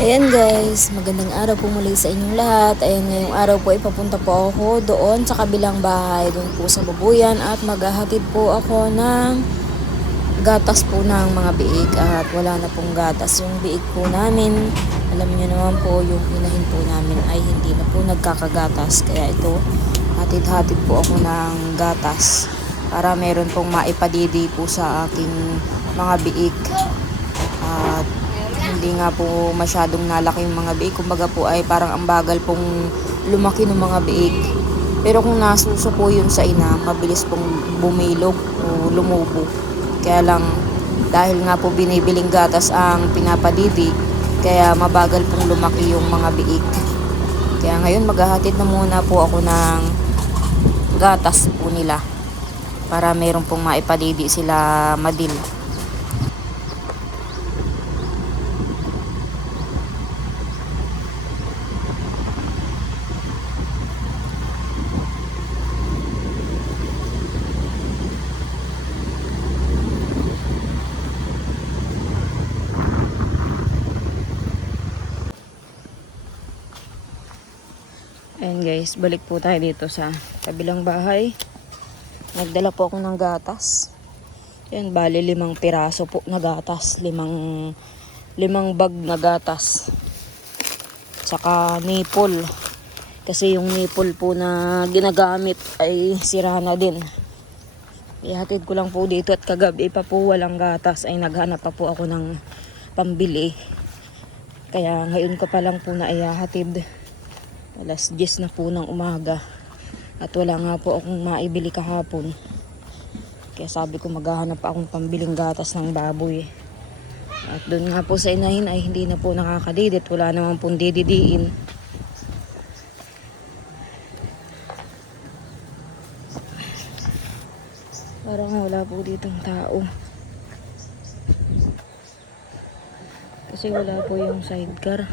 Ayan guys, magandang araw po muli sa inyong lahat. Ayan, ngayong araw po ay papunta po ako doon sa kabilang bahay, doon po sa Babuyan, at maghahatid po ako ng gatas po ng mga biik, at wala na pong gatas yung biik po namin. Alam niyo naman po, yung inahin po namin ay hindi na po nagkakagatas, kaya ito, hatid-hatid po ako ng gatas para meron pong maipadidi po sa aking mga biik. At hindi nga po masyadong nalaki yung mga biik. Kumbaga po ay parang ang bagal pong lumaki ng mga biik. Pero kung nasuso po yun sa ina, mabilis pong bumilog o lumubo. Kaya lang, dahil nga po binibiling gatas ang pinapadidi, kaya mabagal pong lumaki yung mga biik. Kaya ngayon maghahatid na muna po ako ng gatas po nila para meron pong maipadidi sila madil. Ayan guys, balik po tayo dito sa kabilang bahay. Nagdala po ako ng gatas. Ayan, bali 5 piraso po na gatas. Limang bag na gatas. Saka nipple. Kasi yung nipple po na ginagamit ay sira na din. Ihatid ko lang po dito, at kagabi pa po walang gatas ay naghanap pa po ako ng pambili. Kaya ngayon ko pa lang po na ihahatid. Alas 10 na po ng umaga. At wala nga po akong maibili kahapon. Kaya sabi ko maghahanap akong pambiling gatas ng baboy. At doon nga po sa inahin ay hindi na po nakakadidit. Wala naman pong dididiin. Parang wala po ditong tao. Kasi wala po yung sidecar.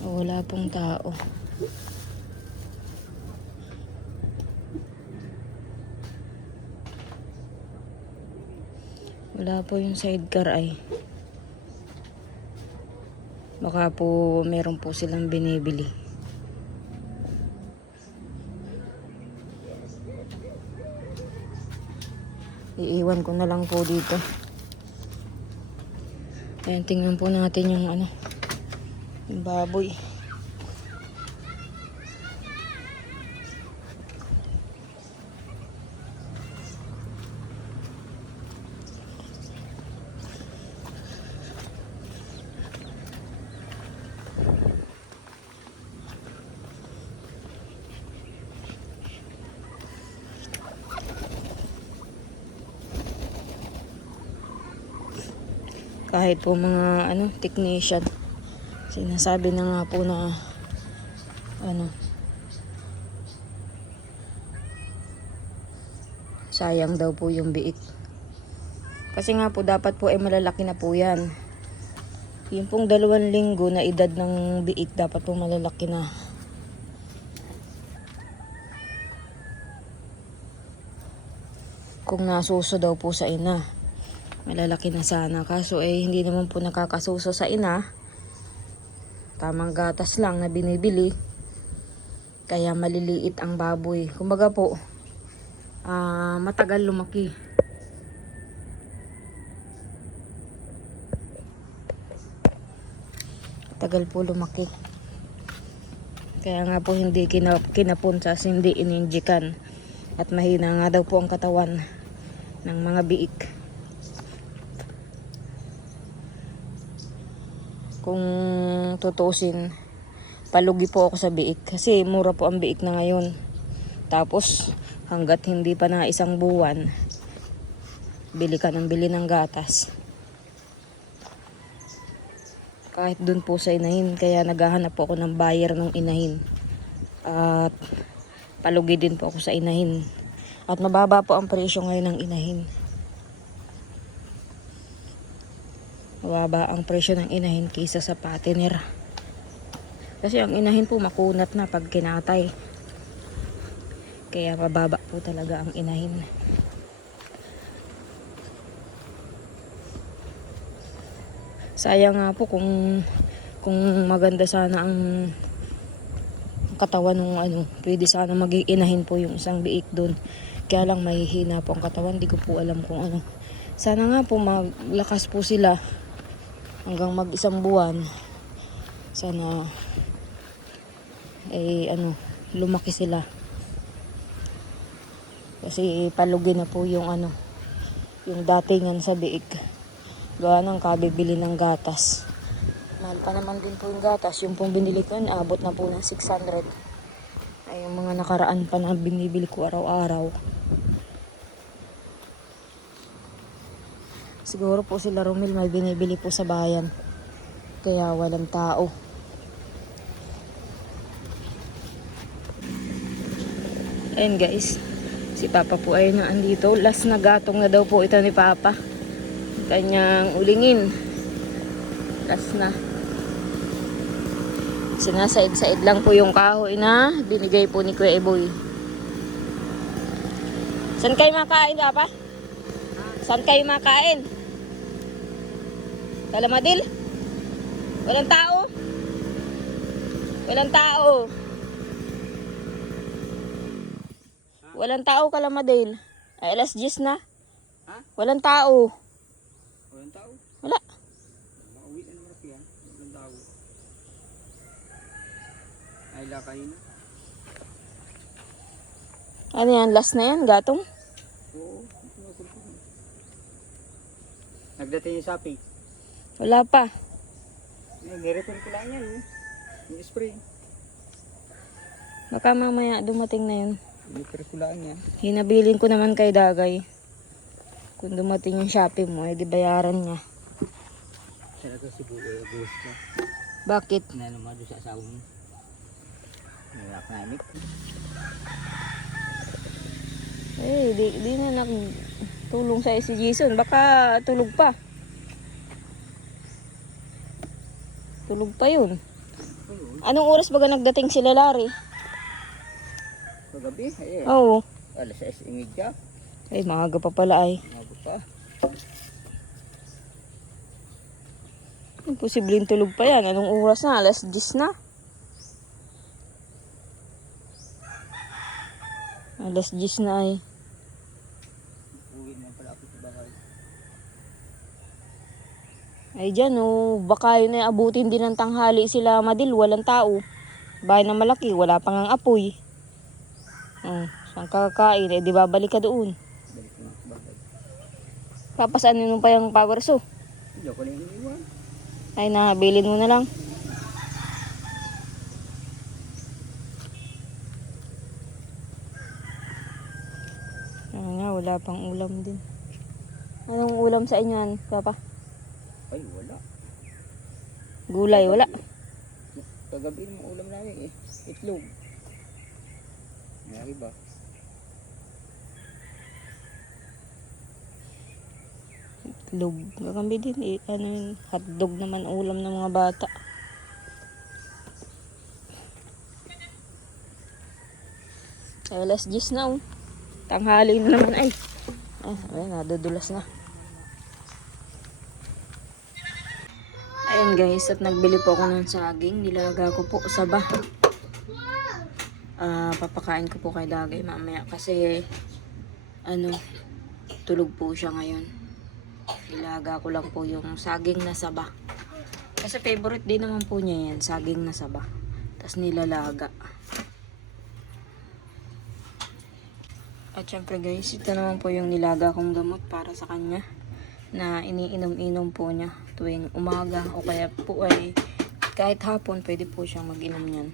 Wala pong tao. Wala po yung sidecar ay. Baka po meron po silang binibili. Iiwan ko na lang po dito. Ayan, tingnan po natin yung yung baboy. Kahit po mga technician, sinasabi na nga po na sayang daw po yung biik. Kasi nga po dapat po ay malalaki na po yan. Yung pong 2 linggo na edad ng biik, dapat po malalaki na. Kung nasuso daw po sa ina, malalaki na sana. Kaso hindi naman po nakakasuso sa ina. Tamang gatas lang na binibili. Kaya maliliit ang baboy. Kumbaga po, matagal lumaki. Tagal po lumaki. Kaya nga po hindi kinapunsas, hindi ininjikan. At mahina nga daw po ang katawan ng mga biik. Kung tutusin, palugi po ako sa biik. Kasi mura po ang biik na ngayon. Tapos hanggat hindi pa na 1 buwan, bili ka ng bili ng gatas. Kahit dun po sa inahin. Kaya naghahanap po ako ng buyer ng inahin. At palugi din po ako sa inahin. At mababa po ang presyo ngayon ng inahin. Mababa ang presyo ng inahin kaysa sa patiner. Kasi ang inahin po makunat na pag kinatay. Kaya mababa po talaga ang inahin. Sayang nga po kung maganda sana ang katawan ng ano, pwede sana maging inahin po yung isang biik doon. Kaya lang mahihina po ang katawan, di ko po alam kung ano. Sana nga po maglakas po sila hanggang mag-isang buwan. Sana lumaki sila. Kasi palugi na po yung yung datingan sa biik. Gawa ng kabibili ng gatas. Mahal pa naman din po yung gatas. Yung pong binili ko yun, abot na po ng 600. Ay, yung mga nakaraan pa na binibili ko araw-araw. Siguro po sila Romil may binibili po sa bayan. Kaya walang tao. Ayun guys. Si Papa po ay naandito. Last na gatong na daw po ito ni Papa. Kanyang ulingin. Last na. Sinasaid-said lang po yung kahoy na binigay po ni Kuya Eboy. Saan kayo makain, Papa? Saan kayo makain? Kalamadil? Walang tao? Walang tao. Walang tao, Kalamadil. Ay, alas 10 na. Ha? Walang tao. Walang tao? Wala. Mauwi na naman yan. Walang tao. Ay, lakay na. Ano yan? Last na yan? Gatong? Oo. Nagdating yung sapi. Wala pa. Nirefer ko lang yan. Yung spray. Baka mamaya dumating na yun. Nirefer ko lang yan. Hinabilin ko naman kay Dagay. Kung dumating yung Shopee mo, di bayaran niya. Talaga si Buwis ka. Bakit? Na naman doon sa asawa mo. Nilak na imik. Eh, di na nagtulong sa si Jason. Baka tulog pa. Tulog pa yun. Anong oras baga nagdating sila, Larry? Kagabi? Ay, Oo. alas 6:30. Ay, maaga pa pala ay. Mago pa. Posibleng tulog pa yan. Anong oras na? Alas 10 na. Alas 10 na ay. Uwi naman pala ako sa bahay. Ay dyan baka yun ay abutin din ng tanghali sila Madil. Walang tao. Bahay na malaki. Wala pang ang apoy. Saan kakain? Eh di babalik ka doon. Balik ko na sa bahay. Papasaan nyo pa yung power saw. Hindi ako na iniwan. Ay nabilin mo na lang. Wala pang ulam din. Anong ulam sa inyo yan, Papa? Ay, wala. Gulay, wala. Kagabi mo ulam namin itlog. May iba. Itlog. Gagambi din hotdog naman ulam ng mga bata. Ay, alas 10 na Tanghali na naman ay. Ay, nadudulas na. Ayan guys, at nagbili po ako ng saging. Nilaga ko po sa papakain ko po kay Dagay mamaya kasi tulog po siya ngayon. Nilaga ko lang po yung saging na saba. Kasi favorite din naman po niya yan, saging na saba. Tapos nilalaga. At syempre guys, ito naman po yung nilaga kong gamot para sa kanya na iniinom-inom po niya tuwing umaga o kaya po ay kahit hapon pwede po siyang mag-inom niyan.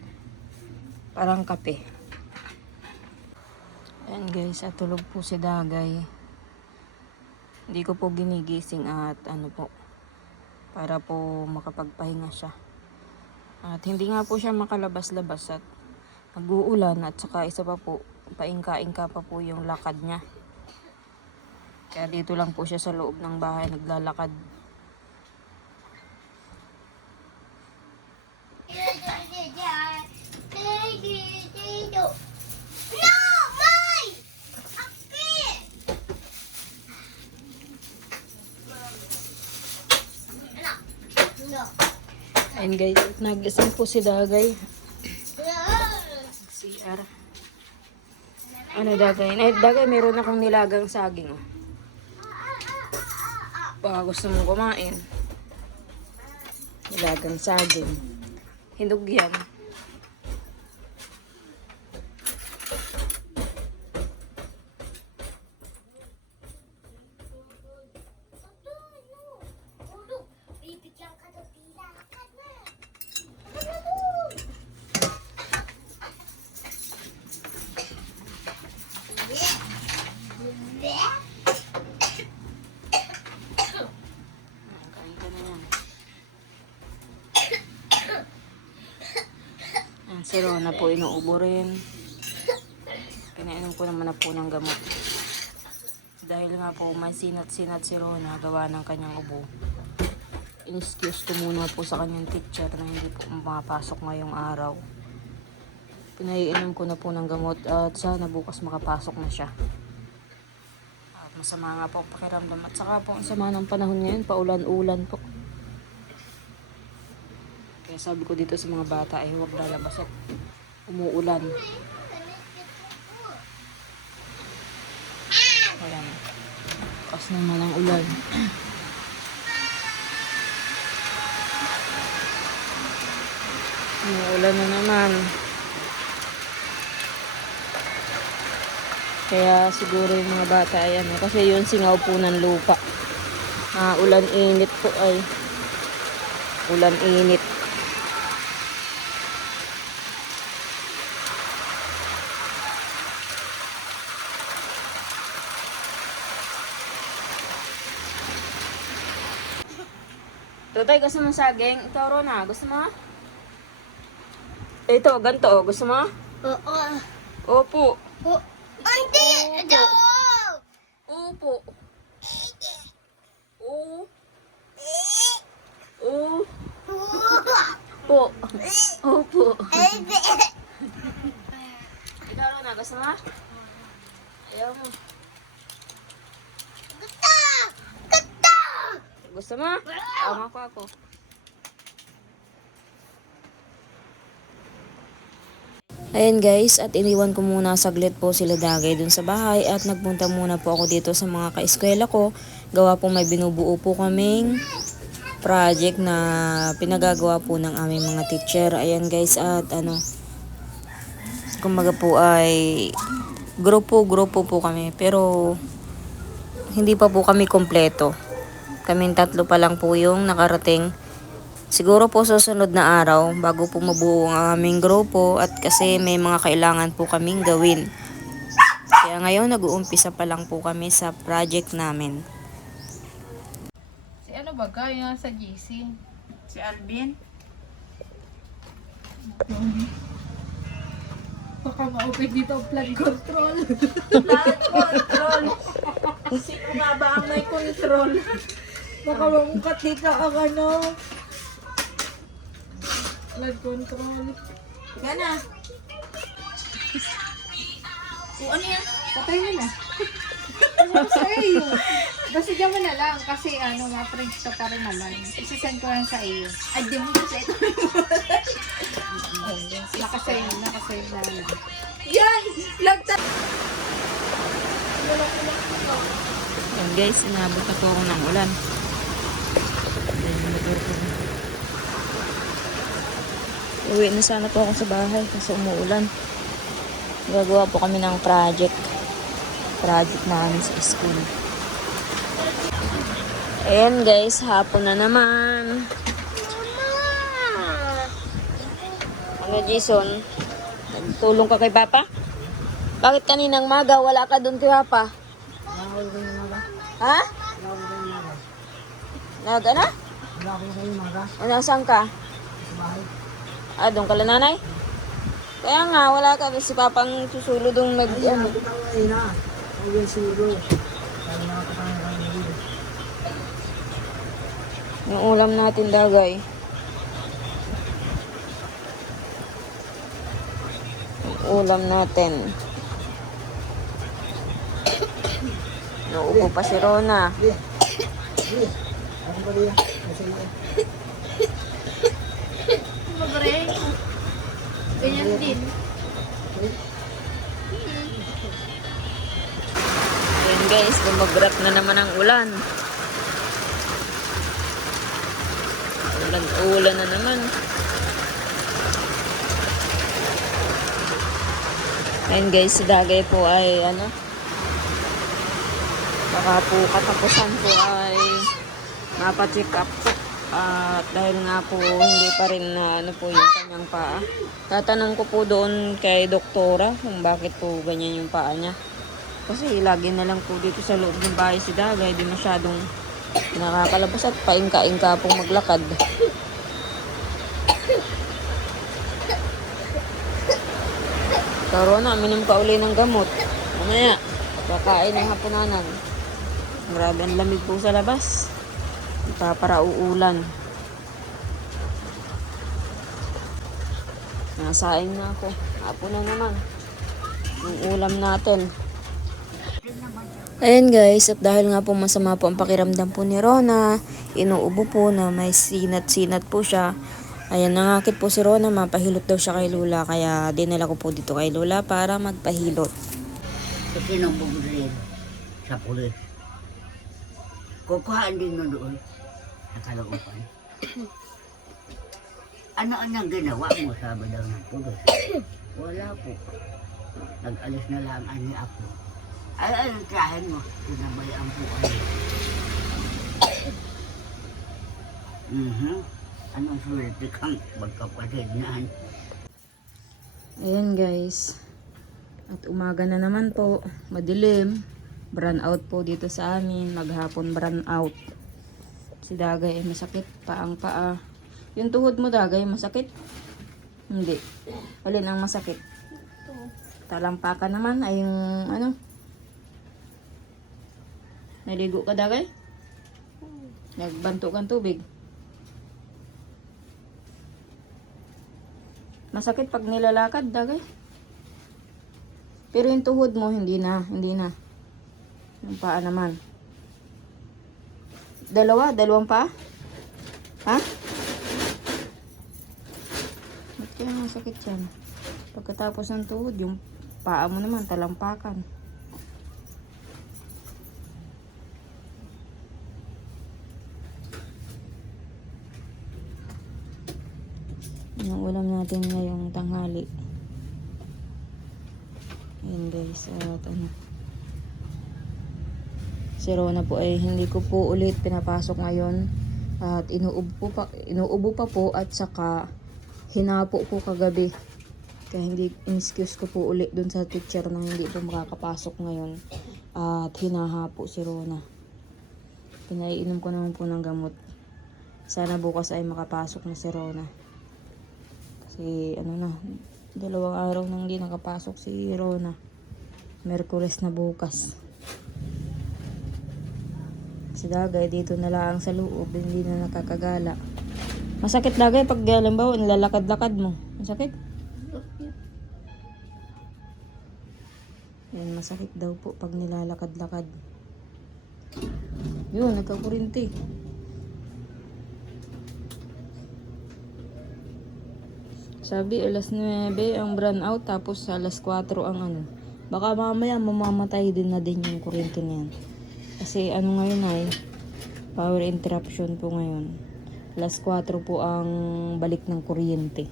Parang kape. Ayan guys, at tulog po si Dagay. Hindi ko po ginigising at para po makapagpahinga siya. At hindi nga po siya makalabas-labas at nag-uulan at saka isa pa po, paingka-ingka pa po yung lakad niya. Kaya dito lang po siya sa loob ng bahay naglalakad. No, Ayan guys, nagising po si Dagay. CR. Ano Dagay? Ay, Dagay, meron akong nilagang saging. Oh. Baka gusto mong kumain. Nilagang saging. Hindog yan. Kain ka na yan. Si Rona po inuubo rin. Pinainom ko naman na po ng gamot. Dahil nga po may sinat-sinat si Rona gawa ng kanyang ubo. In-excuse ko muna po sa kanyang teacher na hindi po mapasok ngayong araw. Pinainom ko na po ng gamot at sana bukas makapasok na siya. At masama nga po ang pakiramdam at saka po ang sama ng panahon ngayon, paulan-ulan po. Kaya sabi ko dito sa mga bata ay huwag lalabas at umuulan. Ayan. Kas naman ang ulan. Umuulan na naman. Kaya siguro yung mga bata ay ano, kasi yun singaw po ng lupa. Ulan init po ay. Ulan init. Tutay, gusto mo saging? Ikaw, Rona, gusto mo? Ito, ganito, gusto mo? Oo. Opo. Hindi! Ito! Opo. Oo. Oo. Po. Opo. Ikaw, Rona, gusto mo? Ayaw mo. Gusto mo? Ako. Ayan guys, at iniwan ko muna saglit po sila Dagay dun sa bahay at nagpunta muna po ako dito sa mga kaeskwela ko. Gawa po may binubuo po kaming project na pinagagawa po ng aming mga teacher. Ayan guys, at ano, kumbaga po ay grupo po kami pero hindi pa po kami kompleto. Kaming 3 pa lang po yung nakarating. Siguro po susunod na araw bago po mabuo ang aming grupo at kasi may mga kailangan po kaming gawin. Kaya ngayon nag-uumpisa pa lang po kami sa project namin. Si ano ba kaya sa GC? Si Alvin? Baka ma-open dito ang flood control. Flood control! Sino nga ba ang may control? Baka mamungkat dito ang ano. Flood control. Gana. O ano yan? Patay mo na. Sa'yo. Basta dyan mo na lang kasi ano, ma-print ka pa rin naman. Isisend ko lang sa iyo. Ay, di mo kasi ito. Nakasave na lang. Yan! Lagta! Yan guys, inabot na po ako ng ulan. Uwi na sana po ako sa bahay kasi umuulan. Gagawa po kami ng project namin sa school. Ayan guys, hapon na naman. Ano Jason? Tulong ka kay Papa? Bakit kaninang maga wala ka doon kay Papa? Ha? Naga na? Nasaan ka? Doon ka lang nanay? Kaya nga, wala ka. Si Papang susulo doon ano. Yung ulam natin Dagay. Yung ulam natin. Nauupo pa si Rona. Libre. Ganyan din. Ayan guys, bumagrap na naman ang ulan. Ulan na naman. Ayan guys, si Dagay po ay baka po katapusan po ay mapacheck up po. At dahil nga po hindi pa rin na po yung kanyang paa. Tatanong ko po doon kay doktora kung bakit po ganyan yung paa niya. Kasi lagi na lang po dito sa loob ng bahay si Dagay, di masyadong nakakalabas at paingka-ingka pong maglakad. Karoon na, minom ka uli ng gamot. Mamaya, kakain ng hapunanan. Grabe ang lamig po sa labas. Ipaparauulan. Nasaing na ako. Hapon na naman. Yung ulam natin. Ayan guys, at dahil nga po masama po ang pakiramdam po ni Rona, inuubo po na may sinat-sinat po siya. Ayan, nangakit po si Rona, mapahilot daw siya kay Lola, kaya dinala ko po dito kay Lola para magpahilot. Kasi nang bumili sa pulis. Kukuhaan din mo doon sa kalooban. Ano ang ginawa mo, sabi daw ng pulis? Wala po. Nag-alis na lang ani ako. Ay, anong trahin mo? Sinabayaan po kayo. Anong swerte kang magkapatid na? Ayan guys, at umaga na naman po, madilim, brown out po dito sa amin, maghapon brown out. Si Dagay ay masakit, paang paa. Yung tuhod mo Dagay, masakit? Hindi. Alin ang masakit? Talampakan naman ay yung naligo ka Dagay? Nagbanto kang tubig? Masakit pag nilalakad, Dagay. Pero yung tuhod mo, hindi na. Yung paa naman. Dalawang paa? Ha? Ba't kaya masakit yan? Pagkatapos ng tuhod, yung paa mo naman, talampakan. Yung ulam natin ngayong tanghali. Ayan guys, at si Rona po ay hindi ko po ulit pinapasok ngayon. At inuubo pa po at saka hinapo po kagabi. Kaya hindi in-excuse ko po ulit dun sa teacher na hindi po makakapasok ngayon. At hinahapo si Rona. Pinaiinom ko naman po ng gamot. Sana bukas ay makapasok na si Rona. Kasi 2 araw nang hindi nakapasok si Rona. Merkules na bukas. Si Dagay dito na lang sa loob, hindi na nakakagala. Masakit Dagay pag halimbawa nilalakad-lakad mo. Masakit? Yan, masakit daw po pag nilalakad-lakad. Yun, nagkakurinti. Sabi alas 9 ang brown out, tapos alas 4 ang Baka mamaya mamamatay din yung kuryente niyan. Kasi ngayon ay power interruption po ngayon. Alas 4 po ang balik ng kuryente.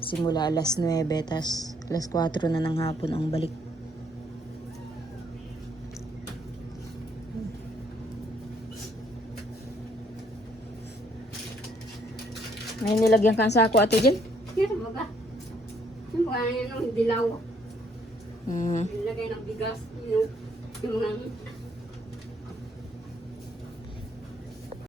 Simula alas 9, tas alas 4 na ng hapon ang balik. May nilagyan kang sako Ate Jen? Yan baga. Yung mga yan, dilaw. Ilagay ng bigas. Yung